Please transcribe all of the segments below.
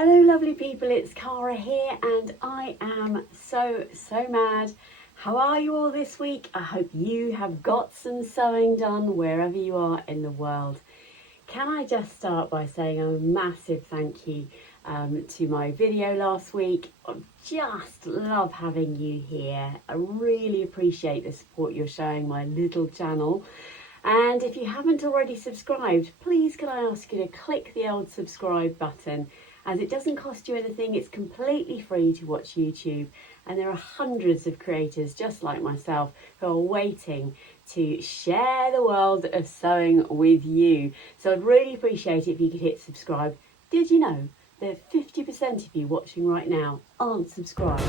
Hello lovely people, it's Cara here and I am so mad. How are you all this week? I hope you have got some sewing done wherever you are in the world. Can I just start by saying a massive thank you to my video last week. I just love having you here. I really appreciate the support you're showing my little channel. And if you haven't already subscribed, please can I ask you to click the old subscribe button, as it doesn't cost you anything. It's completely free to watch YouTube, and there are hundreds of creators just like myself who are waiting to share the world of sewing with you. So I'd really appreciate it if you could hit subscribe. Did you know that 50% of you watching right now aren't subscribed?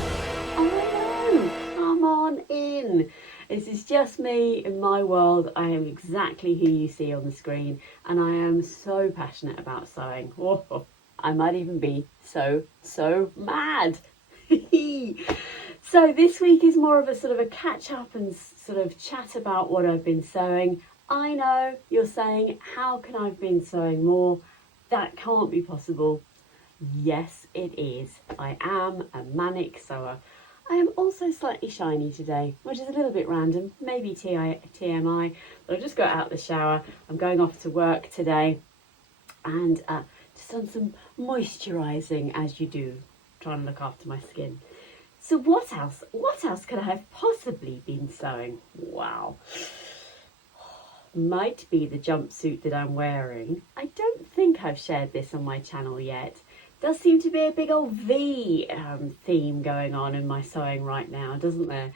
I know, come on in. This is just me in my world. I am exactly who you see on the screen, and I am so passionate about sewing. Whoa. I might even be so mad. So this week is more of a sort of a catch up and sort of chat about what I've been sewing. I know you're saying, how can I have been sewing more? That can't be possible. Yes, it is. I am a manic sewer. I am also slightly shiny today, which is a little bit random, maybe TMI, but I just got out of the shower. I'm going off to work today and just done some moisturising, as you do, trying to look after my skin. So what else could I have possibly been sewing? Wow. Might be the jumpsuit that I'm wearing. I don't think I've shared this on my channel yet. Does seem to be a big old V theme going on in my sewing right now, doesn't there?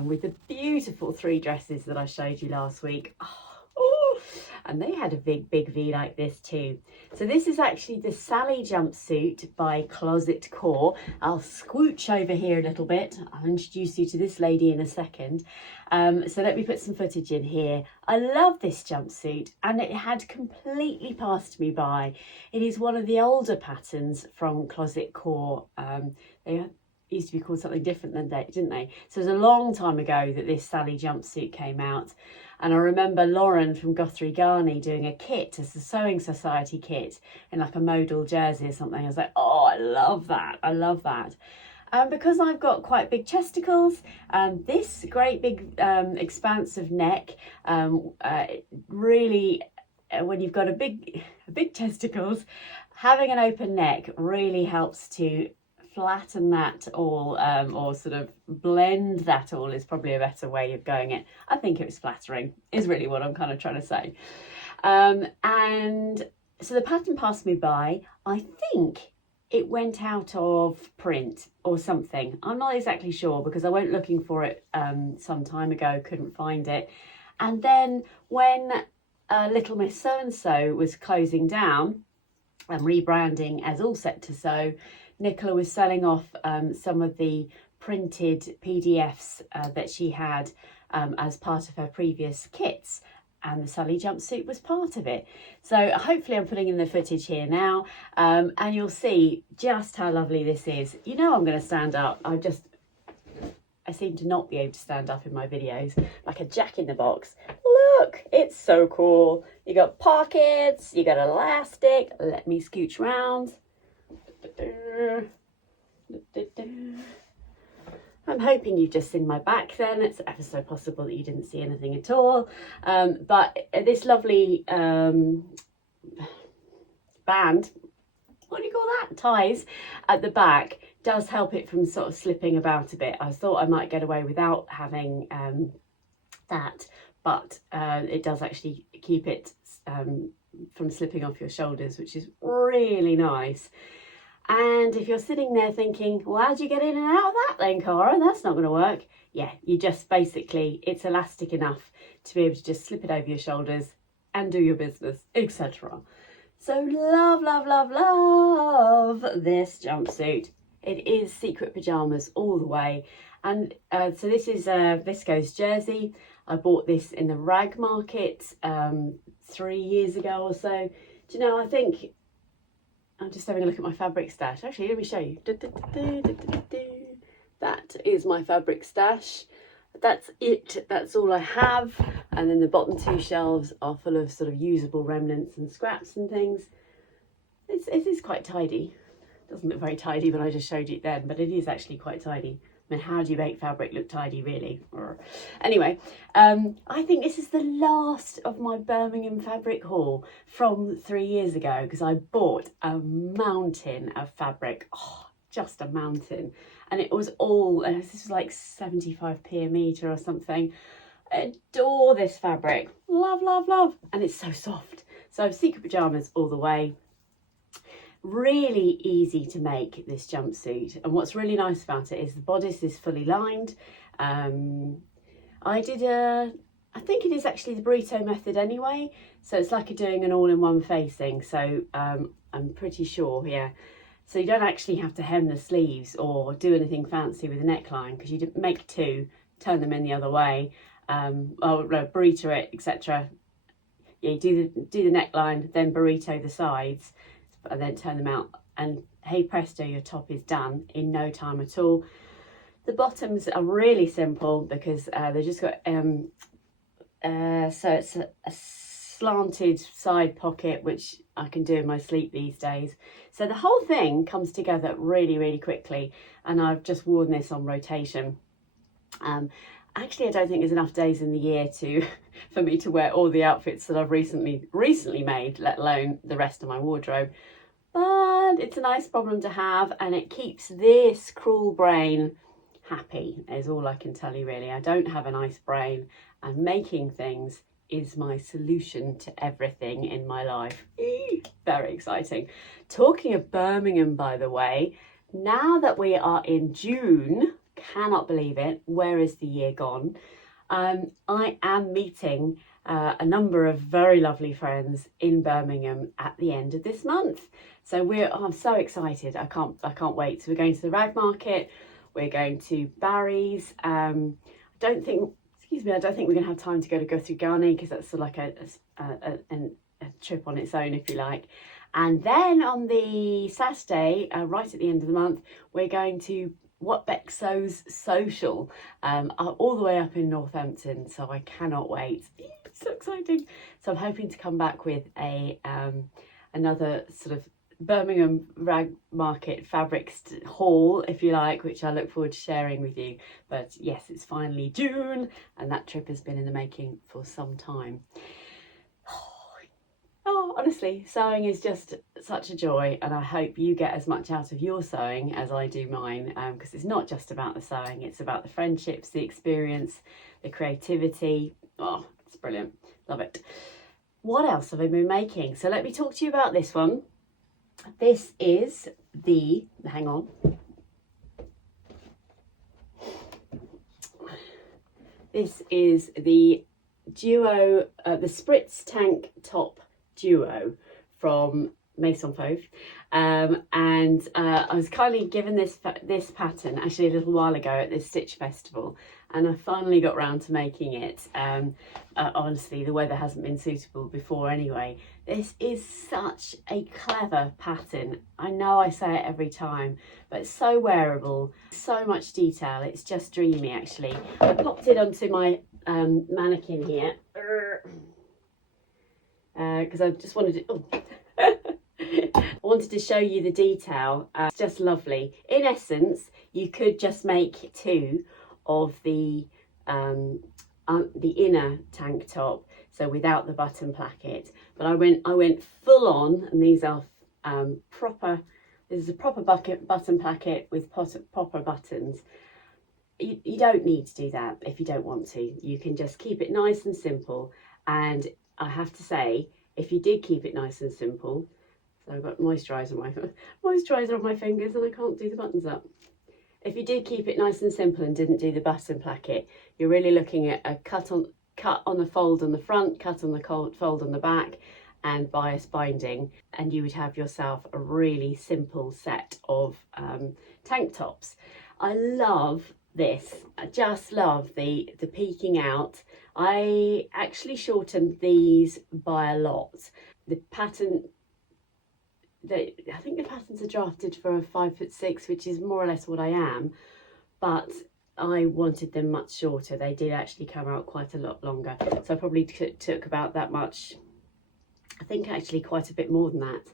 With the beautiful 3 dresses that I showed you last week. Oh, and they had a big V like this too. So this is actually the Sallie jumpsuit by Closet Core. I'll scooch over here a little bit. I'll introduce you to this lady in a second. So let me put some footage in here. I love this jumpsuit, and it had completely passed me by. It is one of the older patterns from Closet Core. They used to be called something different than that, didn't they? So it was a long time ago that this Sallie jumpsuit came out. And I remember Lauren from Guthrie Garney doing a kit as a Sewing Society kit in like a modal jersey or something. I was like, oh, I love that. I love that. Because I've got quite big chesticles, this great big expansive neck, really, when you've got a big testicles, having an open neck really helps to flatten that all, or sort of blend that all is probably a better way of going it. I think it was flattering is really what I'm kind of trying to say. And so the pattern passed me by. I think it went out of print or something. I'm not exactly sure because I went looking for it some time ago, couldn't find it. And then when Little Miss So-and-so was closing down and rebranding as All Set to Sew, Nicola was selling off some of the printed PDFs that she had as part of her previous kits, and the Sallie jumpsuit was part of it. So hopefully I'm putting in the footage here now, and you'll see just how lovely this is. You know I'm going to stand up. I seem to not be able to stand up in my videos, like a jack in the box. Look, it's so cool. You got pockets, you got elastic. Let me scooch round. I'm hoping you've just seen my back then. It's ever so possible that you didn't see anything at all. But this lovely band, what do you call that? Ties at the back does help it from sort of slipping about a bit. I thought I might get away without having that, but it does actually keep it from slipping off your shoulders, which is really nice. And if you're sitting there thinking, well, how'd you get in and out of that then, Cara? That's not going to work. Yeah, you just basically, it's elastic enough to be able to just slip it over your shoulders and do your business, etc. So love this jumpsuit. It is secret pajamas all the way. And so this is a viscose jersey. I bought this in the rag market 3 years ago or so. Do you know, I think, I'm just having a look at my fabric stash. Actually, let me show you. That is my fabric stash. That's it. That's all I have. And then the bottom 2 shelves are full of sort of usable remnants and scraps and things. It is quite tidy. Doesn't look very tidy when I just showed you it then, but it is actually quite tidy. I mean, how do you make fabric look tidy, really? Anyway, I think this is the last of my Birmingham fabric haul from 3 years ago, because I bought a mountain of fabric. Oh, just a mountain. And it was all, this was like 75p a metre or something. I adore this fabric. Love, love, love. And it's so soft. So secret pyjamas all the way. Really easy to make, this jumpsuit, and what's really nice about it is the bodice is fully lined. I think it is actually the burrito method anyway, so it's like doing an all-in-one facing, so I'm pretty sure, yeah. So you don't actually have to hem the sleeves or do anything fancy with the neckline, because you make two, turn them in the other way, or burrito it, etc. Yeah, you do the neckline, then burrito the sides, and then turn them out, and hey presto, your top is done in no time at all. The bottoms are really simple because they've just got so it's a slanted side pocket, which I can do in my sleep these days. So the whole thing comes together really, really quickly, and I've just worn this on rotation. Actually, I don't think there's enough days in the year for me to wear all the outfits that I've recently made, let alone the rest of my wardrobe. But it's a nice problem to have, and it keeps this cruel brain happy, is all I can tell you, really. I don't have a nice brain, and making things is my solution to everything in my life. Very exciting. Talking of Birmingham, by the way, now that we are in June, cannot believe it, where is the year gone? I am meeting a number of very lovely friends in Birmingham at the end of this month. So I'm so excited. I can't wait. So we're going to the rag market. We're going to Barry's. I don't think we're going to have time to go to Guthrie Ghani, because that's sort of like a trip on its own, if you like. And then on the Saturday, right at the end of the month, we're going to What Bexo's Social, all the way up in Northampton. So I cannot wait. It's so exciting. So I'm hoping to come back with another sort of Birmingham rag market fabrics haul, if you like, which I look forward to sharing with you. But yes, it's finally June, and that trip has been in the making for some time. Oh, honestly, sewing is just such a joy, and I hope you get as much out of your sewing as I do mine, because it's not just about the sewing, it's about the friendships, the experience, the creativity. Oh, it's brilliant. Love it. What else have I been making? So let me talk to you about this one. This is hang on. This is the Duo, the Spritz Tank Top Duo from Maison Fauve, and I was kindly given this pattern actually a little while ago at this Stitch Festival, and I finally got round to making it. Honestly, the weather hasn't been suitable before anyway. This is such a clever pattern. I know I say it every time, but it's so wearable, so much detail. It's just dreamy, actually. I popped it onto my mannequin here because I just wanted to I wanted to show you the detail. It's just lovely. In essence, you could just make two of the inner tank top, so without the button placket, but I went full on, and these are proper. This is a proper button placket with proper buttons. You don't need to do that if you don't want to. You can just keep it nice and simple. And I have to say, if you did keep it nice and simple, so I've got moisturiser on my fingers and I can't do the buttons up. If you did keep it nice and simple and didn't do the button placket, you're really looking at a cut on the fold on the front, cut on the fold on the back, and bias binding, and you would have yourself a really simple set of tank tops. I love this. I just love the peeking out. I actually shortened these by a lot. The pattern, I think the patterns are drafted for a 5'6", which is more or less what I am, but I wanted them much shorter. They did actually come out quite a lot longer, so I probably took about that much. I think actually quite a bit more than that.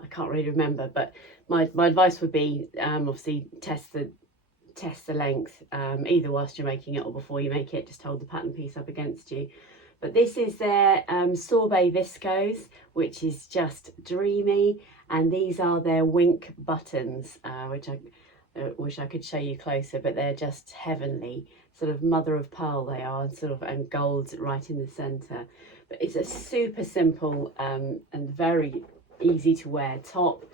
I can't really remember, but my advice would be obviously test the length, either whilst you're making it or before you make it. Just hold the pattern piece up against you. But this is their Sorbet viscose, which is just dreamy, and these are their wink buttons, which I wish I could show you closer, but they're just heavenly, sort of mother of pearl they are, and gold right in the centre. But it's a super simple and very easy to wear top.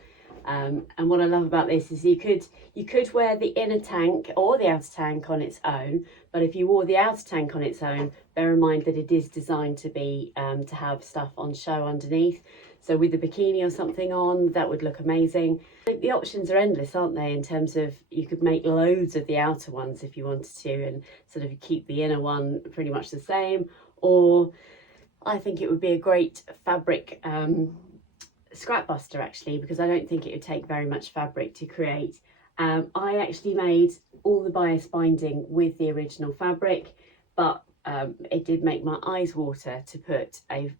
And what I love about this is you could wear the inner tank or the outer tank on its own, but if you wore the outer tank on its own, bear in mind that it is designed to be to have stuff on show underneath. So with a bikini or something on, that would look amazing. The options are endless, aren't they, in terms of you could make loads of the outer ones if you wanted to and sort of keep the inner one pretty much the same. Or I think it would be a great fabric scrap buster, actually, because I don't think it would take very much fabric to create. I actually made all the bias binding with the original fabric, but it did make my eyes water to put a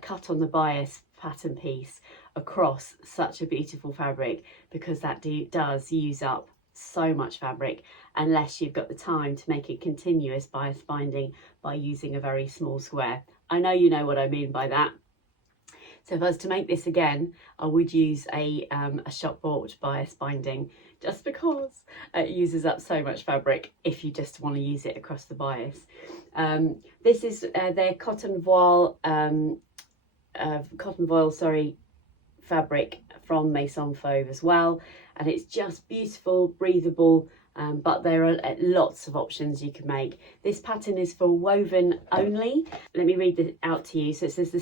cut on the bias pattern piece across such a beautiful fabric, because that does use up so much fabric unless you've got the time to make it continuous bias binding by using a very small square. I know you know what I mean by that. So if I was to make this again, I would use a shop bought bias binding, just because it uses up so much fabric if you just want to use it across the bias. This is their cotton voile, fabric from Maison Fauve as well, and it's just beautiful, breathable. But there are lots of options you can make. This pattern is for woven only. Let me read it out to you. So it says the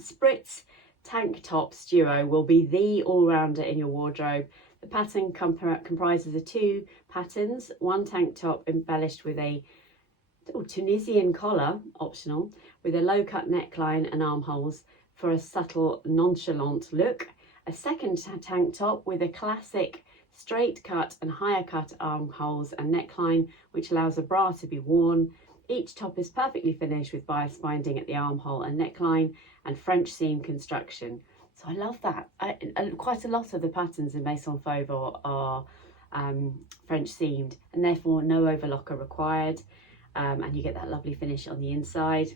Spritz Tank Tops Duo will be the all-rounder in your wardrobe. The pattern comprises of 2 patterns, one tank top embellished with a Tunisian collar, optional, with a low-cut neckline and armholes for a subtle, nonchalant look. A second tank top with a classic straight cut and higher cut armholes and neckline, which allows a bra to be worn. Each top is perfectly finished with bias binding at the armhole and neckline and French seam construction. So I love that. Quite a lot of the patterns in Maison Fauve are French seamed, and therefore no overlocker required, and you get that lovely finish on the inside.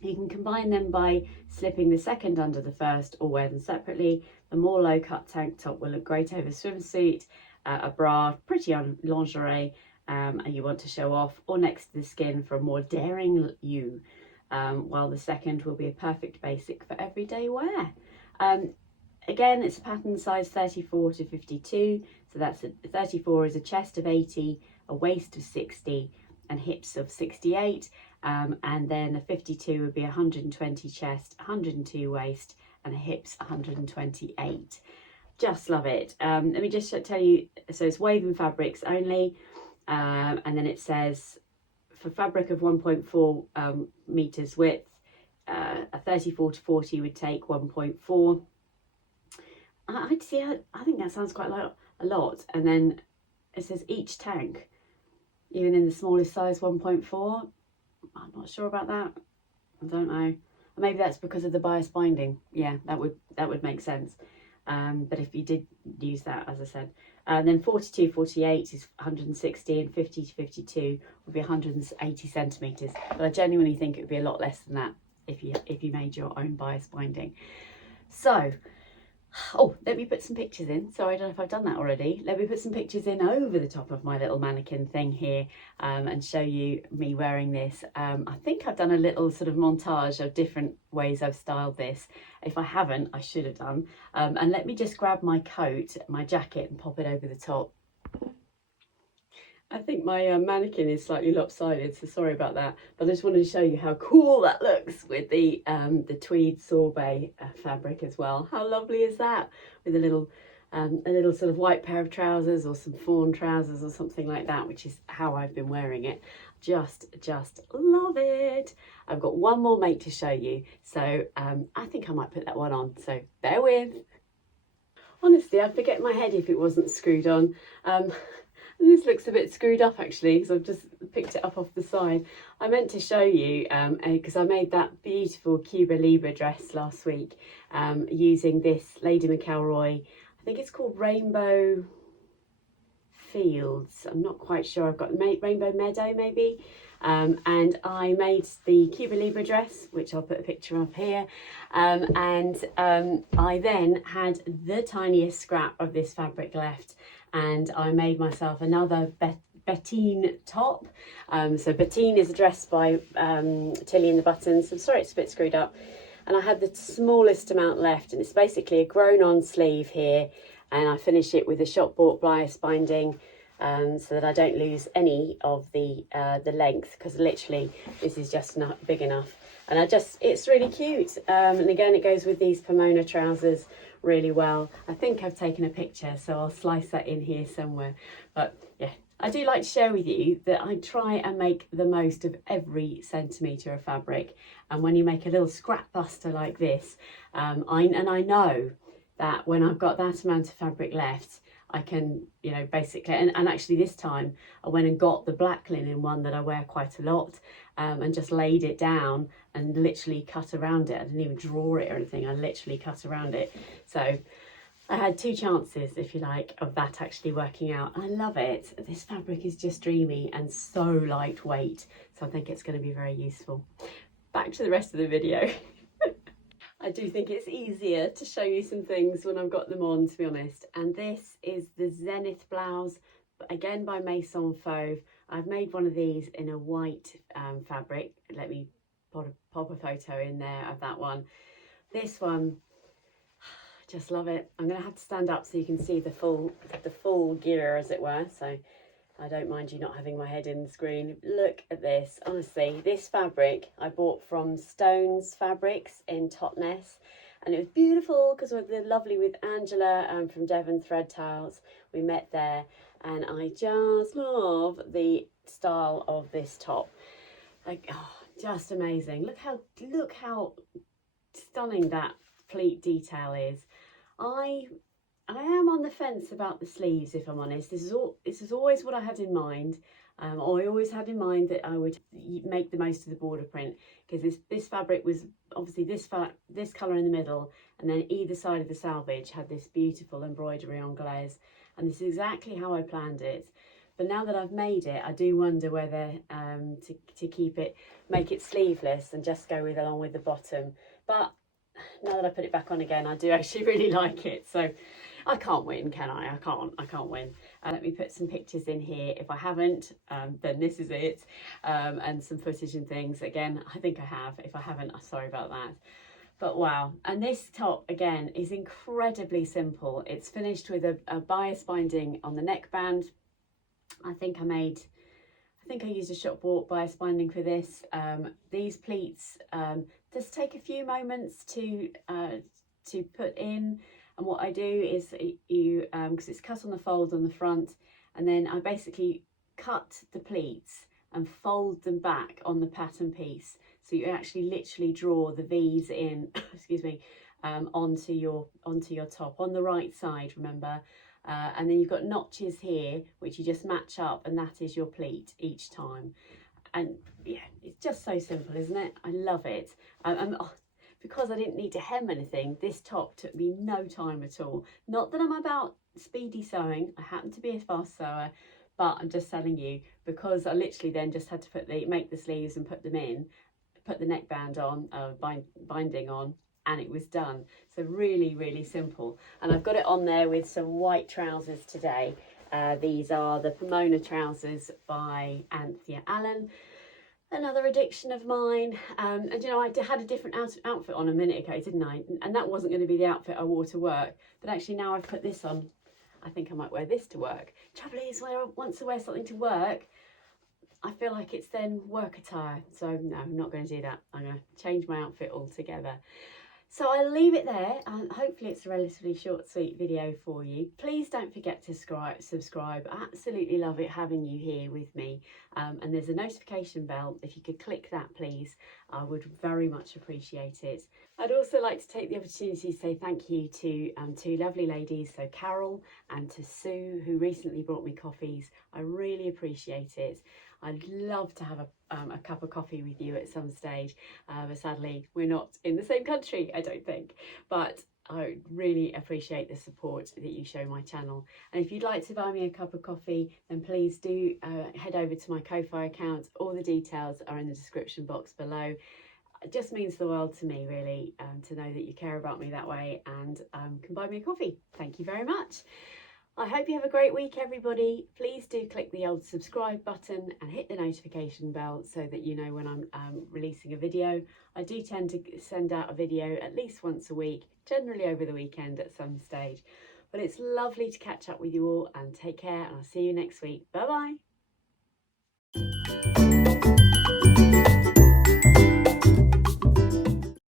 You can combine them by slipping the second under the first or wear them separately. The more low cut tank top will look great over swimsuit, a bra, pretty on lingerie, and you want to show off, or next to the skin for a more daring you, while the second will be a perfect basic for everyday wear. Again, it's a pattern size 34 to 52, so that's 34 is a chest of 80, a waist of 60 and hips of 68, and then a 52 would be 120 chest, 102 waist and hips 128. Just love it. Let me just tell you, so it's woven fabrics only, and then it says for fabric of 1.4 meters width, a 34 to 40 would take 1.4. I think that sounds quite a lot. And then it says each tank, even in the smallest size, 1.4. I'm not sure about that. I don't know. Maybe that's because of the bias binding. Yeah, that would make sense. But if you did use that, as I said, then 42, 48 is 160, and 50 to 52 would be 180 centimeters. But I genuinely think it would be a lot less than that if you made your own bias binding. So, let me put some pictures in. Sorry, I don't know if I've done that already. Let me put some pictures in over the top of my little mannequin thing here, and show you me wearing this. I think I've done a little sort of montage of different ways I've styled this. If I haven't, I should have done. And let me just grab my coat, my jacket, and pop it over the top. I think my mannequin is slightly lopsided, so sorry about that. But I just wanted to show you how cool that looks with the Tweed Sorbet fabric as well. How lovely is that? With a little sort of white pair of trousers or some fawn trousers or something like that, which is how I've been wearing it. Just love it. I've got one more make to show you, so I think I might put that one on, so bear with. Honestly, I'd forget my head if it wasn't screwed on. And this looks a bit screwed up actually, because I've just picked it up off the side. I meant to show you, because I made that beautiful Cuba Libre dress last week using this Lady McElroy, I think it's called Rainbow Fields, I'm not quite sure, I've got Rainbow Meadow maybe. And I made the Cuba Libre dress, which I'll put a picture of here, and I then had the tiniest scrap of this fabric left, and I made myself another Bettine top. So Bettine is a dress by Tilly and the Buttons. I'm sorry it's a bit screwed up. And I had the smallest amount left, and it's basically a grown-on sleeve here, and I finish it with a shop-bought blouse binding, so that I don't lose any of the length, because literally this is just not big enough. And it's really cute. And again, it goes with these Pomona trousers really well. I think I've taken a picture, so I'll slice that in here somewhere. But yeah, I do like to share with you that I try and make the most of every centimetre of fabric. And when you make a little scrap buster like this, I know that when I've got that amount of fabric left, I can, you know, basically, and actually this time I went and got the black linen one that I wear quite a lot, and just laid it down and literally cut around it. I didn't even draw it or anything, I literally cut around it. So I had 2 chances, if you like, of that actually working out. I love it. This fabric is just dreamy and so lightweight, so I think it's going to be very useful. Back to the rest of the video. I do think it's easier to show you some things when I've got them on, to be honest. And this is the Zenith blouse, again by Maison Fauve. I've made one of these in a white fabric. Let me pop a photo in there of that one. This one, just love it. I'm going to have to stand up so you can see the full gear, as it were. So I don't mind you not having my head in the screen. Look at this. Honestly, this fabric I bought from Stones Fabrics in Totnes, and it was beautiful because we're lovely with Angela from Devon Thread Tiles. We met there, and I just love the style of this top. Like, oh, just amazing. Look how stunning that pleat detail is. I am on the fence about the sleeves, if I'm honest. This is always what I had in mind. I always had in mind that I would make the most of the border print, because this fabric was obviously this colour in the middle, and then either side of the selvage had this beautiful embroidery anglaise, and this is exactly how I planned it. But now that I've made it, I do wonder whether to keep it, make it sleeveless and just go along with the bottom. But now that I put it back on again, I do actually really like it. So I can't win, can I? I can't win. Let me put some pictures in here. If I haven't, then this is it. And some footage and things. Again, I think I have. If I haven't, I'm sorry about that. But wow. And this top, again, is incredibly simple. It's finished with a bias binding on the neckband. I think I used a shop bought bias binding for this. These pleats just take a few moments to put in. And what I do is because it's cut on the fold on the front, and then I basically cut the pleats and fold them back on the pattern piece. So you actually literally draw the V's in, excuse me, onto your top on the right side, remember. And then you've got notches here, which you just match up, and that is your pleat each time. And yeah, it's just so simple, isn't it? I love it. Because I didn't need to hem anything, this top took me no time at all. Not that I'm about speedy sewing, I happen to be a fast sewer, but I'm just telling you, because I literally then just had to make the sleeves and put them in, put the neckband on, binding on, and it was done. So really, really simple. And I've got it on there with some white trousers today. These are the Pomona trousers by Anthea Allen. Another addiction of mine, and you know, I had a different outfit on a minute ago, didn't I? And that wasn't going to be the outfit I wore to work, but actually now I've put this on, I think I might wear this to work. Trouble is, when I want to wear something to work, I feel like it's then work attire, so no, I'm not going to do that. I'm going to change my outfit altogether. So I'll leave it there, and hopefully it's a relatively short, sweet video for you. Please don't forget to subscribe. I absolutely love it having you here with me. And there's a notification bell. If you could click that, please, I would very much appreciate it. I'd also like to take the opportunity to say thank you to two lovely ladies, so Carol and to Sue, who recently brought me coffees. I really appreciate it. I'd love to have a cup of coffee with you at some stage, but sadly we're not in the same country, I don't think. But I really appreciate the support that you show my channel. And if you'd like to buy me a cup of coffee, then please do head over to my Kofi account. All the details are in the description box below. It just means the world to me, really, to know that you care about me that way and can buy me a coffee. Thank you very much. I hope you have a great week, everybody. Please do click the old subscribe button and hit the notification bell so that you know when I'm releasing a video. I do tend to send out a video at least once a week, generally over the weekend at some stage. But it's lovely to catch up with you all, and take care, and I'll see you next week. Bye bye.